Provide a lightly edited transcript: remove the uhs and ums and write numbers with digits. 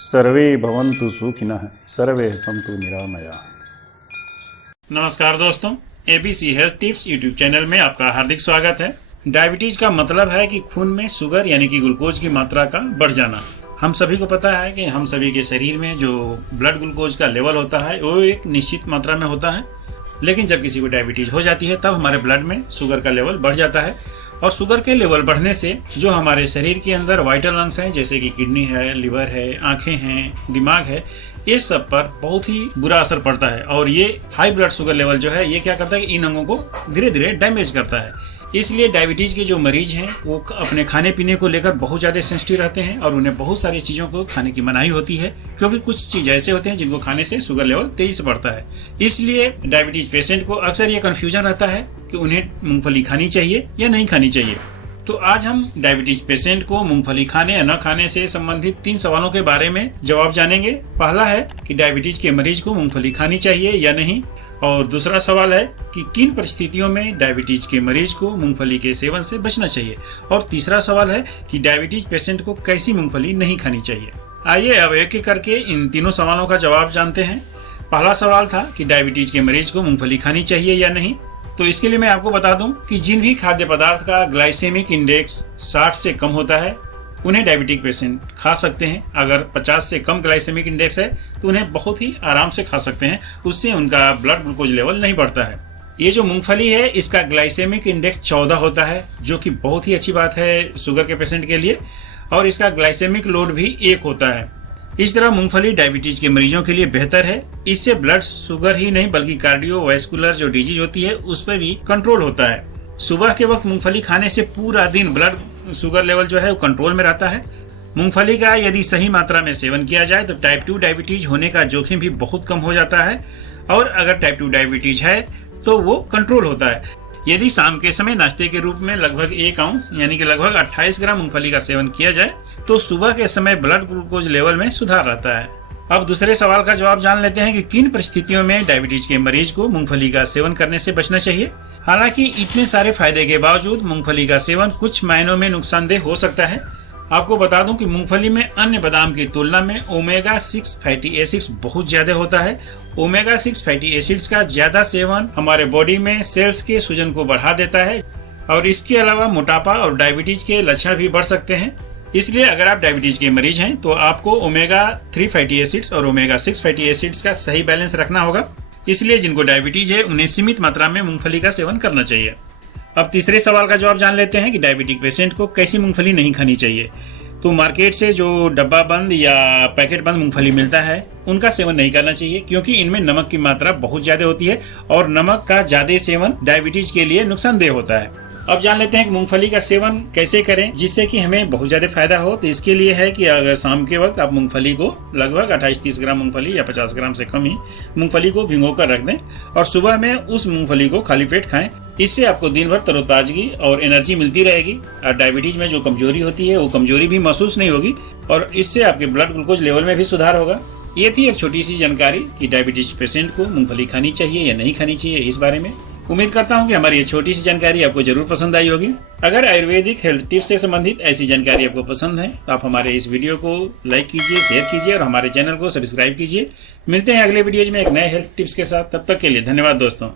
सर्वे भवन्तु सुखिनः सर्वे सन्तु निरामयाः। नमस्कार दोस्तों, ABC health tips YouTube channel में आपका हार्दिक स्वागत है। डायबिटीज का मतलब है कि खून में शुगर यानी कि ग्लूकोज की मात्रा का बढ़ जाना। हम सभी को पता है कि हम सभी के शरीर में जो ब्लड ग्लूकोज का लेवल होता है वो एक निश्चित मात्रा में होता है, लेकिन जब किसी को डायबिटीज हो जाती है तब हमारे ब्लड में शुगर का लेवल बढ़ जाता है। और शुगर के लेवल बढ़ने से जो हमारे शरीर के अंदर वाइटल अंग्स हैं, जैसे कि किडनी है, लिवर है, आंखें हैं, दिमाग है, ये सब पर बहुत ही बुरा असर पड़ता है। और ये हाई ब्लड शुगर लेवल जो है ये क्या करता है कि इन अंगों को धीरे धीरे डैमेज करता है। इसलिए डायबिटीज के जो मरीज हैं वो अपने खाने पीने को लेकर बहुत ज़्यादा सेंसिटिव रहते हैं और उन्हें बहुत सारी चीज़ों को खाने की मनाही होती है, क्योंकि कुछ चीज़ ऐसे होते हैं जिनको खाने से शुगर लेवल तेजी से बढ़ता है। इसलिए डायबिटीज पेशेंट को अक्सर ये कन्फ्यूजन रहता है कि उन्हें मूंगफली खानी चाहिए या नहीं खानी चाहिए। तो आज हम डायबिटीज पेशेंट को मूंगफली खाने या न खाने से संबंधित 3 सवालों के बारे में जवाब जानेंगे। पहला है कि डायबिटीज के मरीज को मूंगफली खानी चाहिए या नहीं, और दूसरा सवाल है कि किन परिस्थितियों में डायबिटीज के मरीज को मूंगफली के सेवन से बचना चाहिए, और तीसरा सवाल है कि डायबिटीज पेशेंट को कैसी मूंगफली नहीं खानी चाहिए। आइए अब एक एक करके इन तीनों सवालों का जवाब जानते हैं। पहला सवाल था कि डायबिटीज के मरीज को मूंगफली खानी चाहिए या नहीं। तो इसके लिए मैं आपको बता दूं कि जिन भी खाद्य पदार्थ का ग्लाइसेमिक इंडेक्स 60 से कम होता है उन्हें डायबिटिक पेशेंट खा सकते हैं। अगर 50 से कम ग्लाइसेमिक इंडेक्स है तो उन्हें बहुत ही आराम से खा सकते हैं, उससे उनका ब्लड ग्लूकोज लेवल नहीं बढ़ता है। ये जो मूंगफली है इसका ग्लाइसेमिक इंडेक्स 14 होता है, जो कि बहुत ही अच्छी बात है शुगर के पेशेंट के लिए, और इसका ग्लाइसेमिक लोड भी 1 होता है। इस तरह मूंगफली डायबिटीज के मरीजों के लिए बेहतर है। इससे ब्लड शुगर ही नहीं बल्कि कार्डियोवैस्कुलर जो डिजीज होती है उस पर भी कंट्रोल होता है। सुबह के वक्त मूंगफली खाने से पूरा दिन ब्लड शुगर लेवल जो है वो कंट्रोल में रहता है। मूंगफली का यदि सही मात्रा में सेवन किया जाए तो टाइप 2 डायबिटीज होने का जोखिम भी बहुत कम हो जाता है, और अगर टाइप 2 डायबिटीज है तो वो कंट्रोल होता है। यदि शाम के समय नाश्ते के रूप में लगभग 1 आउंस यानी कि लगभग 28 ग्राम मूंगफली का सेवन किया जाए तो सुबह के समय ब्लड ग्लूकोज लेवल में सुधार रहता है। अब दूसरे सवाल का जवाब जान लेते हैं कि किन परिस्थितियों में डायबिटीज के मरीज को मूंगफली का सेवन करने से बचना चाहिए। हालांकि इतने सारे फायदे के बावजूद मूंगफली का सेवन कुछ मायनों में नुकसानदेह हो सकता है। आपको बता दूं कि मूंगफली में अन्य बादाम की तुलना में ओमेगा 6 फैटी एसिड्स बहुत ज्यादा होता है। ओमेगा 6 फैटी एसिड्स का ज्यादा सेवन हमारे बॉडी में सेल्स के सूजन को बढ़ा देता है, और इसके अलावा मोटापा और डायबिटीज के लक्षण भी बढ़ सकते हैं। इसलिए अगर आप डायबिटीज के मरीज हैं तो आपको ओमेगा 3 फैटी एसिड्स और ओमेगा 6 फैटी एसिड्स का सही बैलेंस रखना होगा। इसलिए जिनको डायबिटीज है उन्हें सीमित मात्रा में मूंगफली का सेवन करना चाहिए। अब तीसरे सवाल का जवाब जान लेते हैं कि डायबिटिक पेशेंट को कैसी मूंगफली नहीं खानी चाहिए। तो मार्केट से जो डब्बा बंद या पैकेट बंद मूंगफली मिलता है उनका सेवन नहीं करना चाहिए, क्योंकि इनमें नमक की मात्रा बहुत ज्यादा होती है और नमक का ज्यादा सेवन डायबिटीज के लिए नुकसानदेह होता है। अब जान लेते हैं कि मूंगफली का सेवन कैसे करें जिससे कि हमें बहुत ज्यादा फायदा हो। तो इसके लिए है कि अगर शाम के वक्त आप मूंगफली को लगभग 28-30 ग्राम मूंगफली या 50 ग्राम से कम ही मूंगफली को भिगो कर रख दें और सुबह में उस मूंगफली को खाली पेट खाएं। इससे आपको दिन भर तरोताजगी और एनर्जी मिलती रहेगी, और डायबिटीज में जो कमजोरी होती है वो कमजोरी भी महसूस नहीं होगी, और इससे आपके ब्लड ग्लूकोज लेवल में भी सुधार होगा। ये थी एक छोटी सी जानकारी कि डायबिटीज पेशेंट को मूंगफली खानी चाहिए या नहीं खानी चाहिए इस बारे में। उम्मीद करता हूं कि हमारी ये छोटी सी जानकारी आपको जरूर पसंद आई होगी। अगर आयुर्वेदिक हेल्थ टिप्स से संबंधित ऐसी जानकारी आपको पसंद है तो आप हमारे इस वीडियो को लाइक कीजिए, शेयर कीजिए और हमारे चैनल को सब्सक्राइब कीजिए। मिलते हैं अगले वीडियोज में एक नए हेल्थ टिप्स के साथ। तब तक के लिए धन्यवाद दोस्तों।